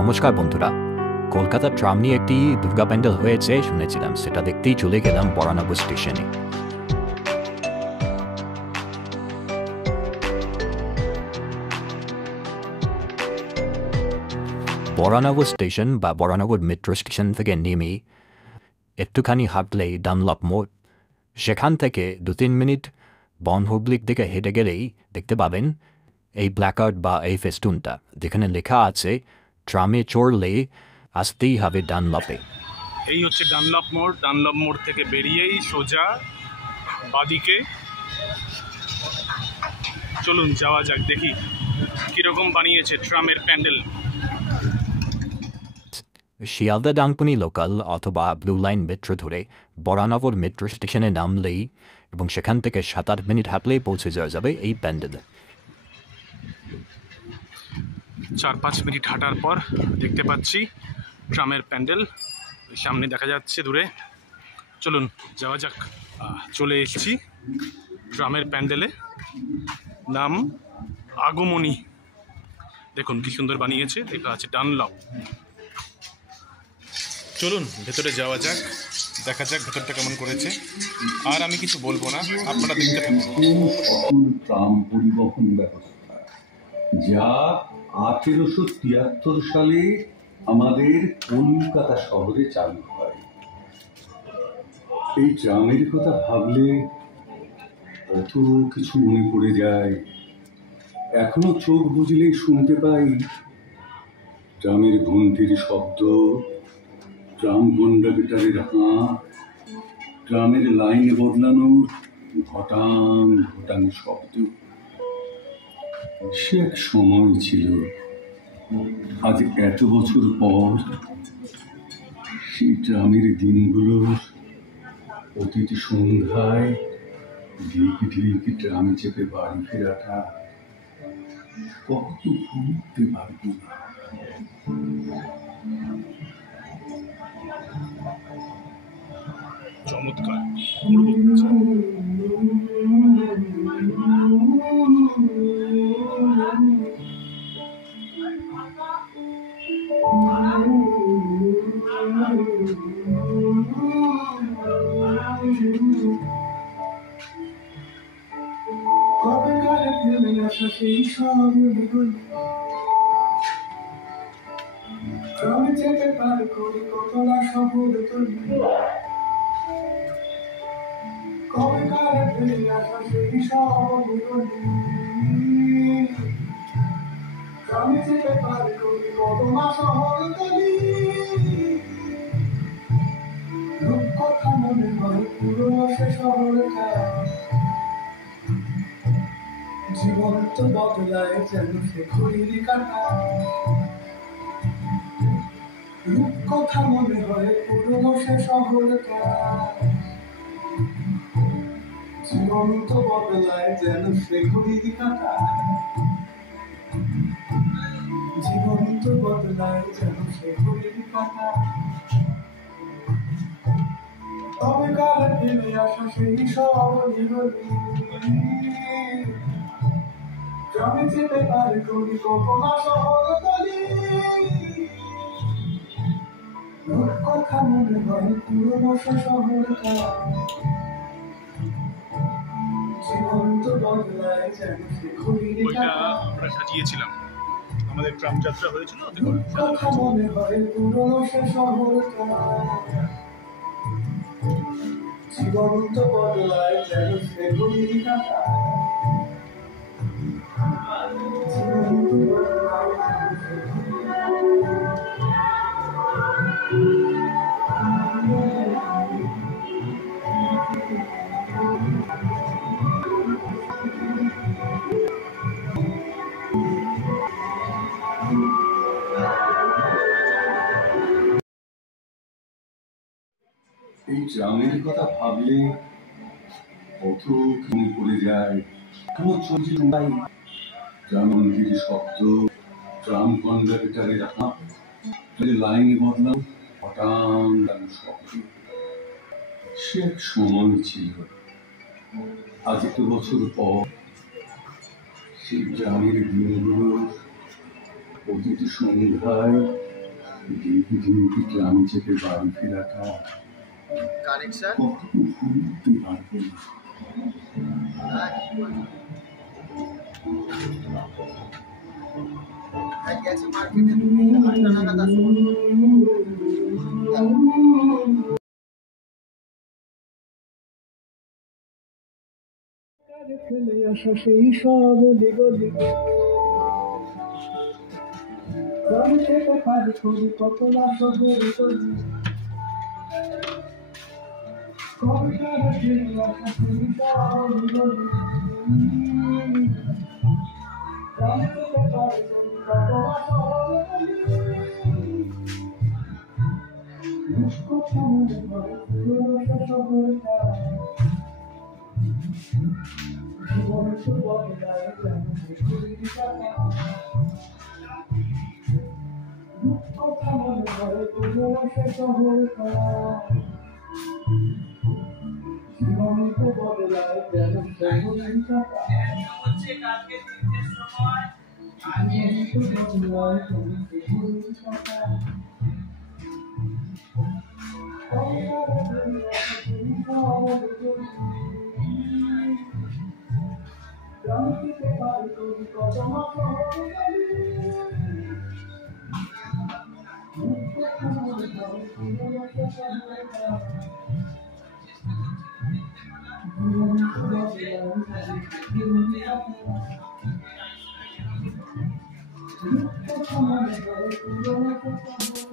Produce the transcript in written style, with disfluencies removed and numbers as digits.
নমস্কার বন্ধুরা, কলকাতার ট্রাম নিয়ে একটি দুর্গা প্যান্ডেল হয়েছে শুনেছিলাম, সেটা দেখতেই চলে গেলাম বরানগর স্টেশনে। বরানগর স্টেশন বা বরানগর মেট্রো স্টেশন থেকে নেমে একটুখানি হাঁটলেই ডানলপ মোড়, সেখান থেকে 2-3 মিনিট বন হুবলির দিকে হেঁটে গেলেই দেখতে পাবেন এই প্ল্যাকার্ড বা এই ফেস্টুনটা, যেখানে লেখা আছে ট্রামে চড়লে আসতেই হবে ডানলপে। এই হচ্ছে ডানলপ মোড়। ডানলপ মোড় থেকে বেরিয়েই সোজা বাদিকে চলুন যাওয়া যাক, দেখি কিরকম বানিয়েছে ট্রামের প্যান্ডেল। শিয়ালদা ডানকুনি লোকাল অথবা ব্লু লাইন মেট্রো ধরে বরানগর মেট্রো স্টেশনে নামলেই এবং সেখান থেকে 7-8 মিনিট হাঁটলেই পৌঁছে যাওয়া যাবে এই প্যান্ডেলে। 4-5 মিনিট হাঁটার পর দেখতে পাচ্ছি ট্রামের প্যান্ডেল, সামনে দেখা যাচ্ছে দূরে। চলুন যাওয়া যাক। চলে এসেছি ট্রামের প্যান্ডেলে, নাম আগমনী। দেখুন কি সুন্দর বানিয়েছে, লেখা আছে ডানলপ। চলুন ভেতরে যাওয়া যাক, দেখা যাক ভেতরটা কেমন করেছে। আর আমি কিছু বলবো না, আপনারা দেখতে থাকুন। ট্রাম পরিবহন ব্যবস্থা যা 1873 সালে আমাদের কলকাতা শহরে চালু হয়। এই ট্রামের কথা ভাবলে কত কিছু মনে পড়ে যায়। এখনো চোখ বুঝলেই শুনতে পাই ট্রামের ঘন্টির শব্দ, ট্রাম কন্ডাক্টরের হাত, ট্রামের লাইন বদলানোর ঘটাং ঘটাং শব্দ। সে এক সময় ছিল, আজ এত বছর পর সেই ট্রামের দিনগুলোর প্রতিটি সন্ধ্যায় ঢিক ঢিক ট্রামে চেপে বাড়ি ফেরাটা কত ভুলতে পারবো না। চমৎকার। কবেকারে ফেলে আসা সেই শহরগুলো ট্রামে চেপে পার করি কত না শহর তৈরি। কবেকারে ফেলে আসা সেই শহরগুলো ট্রামে চেপে পার করি কত না শহর তৈরি। রূপকথা মনে হয় পুরনো সে শহরটা, জীবন তো বদলায় যেন সে ঘড়ির কাঁটা। রূপকথা মনে হয় পুরনো সে শহরটা, জীবন তো বদলায় যেন সে ঘড়ির কাঁটা। জীবন তো বদলায় যেন সে ঘড়ির কাঁটা। তবে কালে ফেলে আসা সেই শহরগুলো ট্রামে চেপে পার করি কত না শহর তৈরি। রূপকথা মনে হয় পুরনো সে শহরটা, জীবন তো বদলায় যেন সে ঘড়ির কাঁটা। আমরা সাজিয়েছিলাম, আমাদের ট্রাম যাত্রা হয়েছিল। রূপকথা মনে হয় পুরনো সে শহরটা, জীবন তো বদলায় যেন সে ঘড়ির কাঁটা। জীবন তো বদলায় যেন সে এই ট্রামের কথা ভাবলে কত মনে পড়ে যায়। কোনো চলছে ট্রাম মন্দির শব্দ, ট্রাম কন্ডাক্টরের হাত, লাইন বদলাম হঠাৎ শব্দ। সে এক সময় ছিল, আজ এত বছর পর সেই ট্রামের দিনগুলো প্রতিটি সন্ধ্যায় ধীরে ধীরে গ্রামে থেকে বাড়ি ফেরাটা কানেকশন ভুলতে পারবো না। গেছে মার্কেটে 8টা নাগাদ আসবো। ফেলে আসা সেই সব অলিগলি গ্রামে থেকে পার করি কত না শহর গলি কবিতার ফেলে আসা সেই সব অলিগলি গ্রামে থেকে পার করি কত না শহর গলি কথা মনে পড়ে পুরো শহরটা জীবন তো বদলায় কথা মনে পড়ে পুরো শহরটা জীবন তো বদলায় যেন শহরটা Come on,